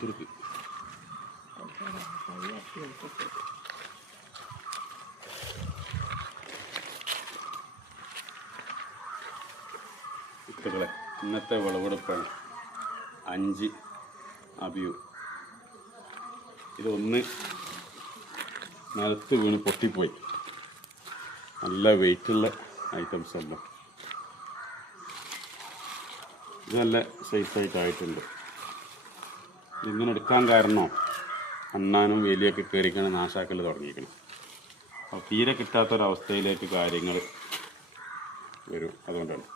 turki. ഇത്തകളെ ഇന്നത്തെ വിളവെടുപ്പാണ് 5 അബിയു. ഇതൊന്ന് നിലത്ത് വീണ് പൊട്ടിപ്പോയി. നല്ല വെയിറ്റുള്ള ഐറ്റംസ് അല്ല. ഇത് നല്ല സൈസായിട്ടായിട്ടുണ്ട്. ഇങ്ങനെ എടുക്കാൻ കാരണം അണ്ണാനും വേലിയൊക്കെ കയറിക്കണം, നാശാക്കൽ തുടങ്ങിയിരിക്കണം. അപ്പോൾ തീരെ കിട്ടാത്തൊരവസ്ഥയിലേക്ക് കാര്യങ്ങൾ വരും. അതുകൊണ്ടാണ്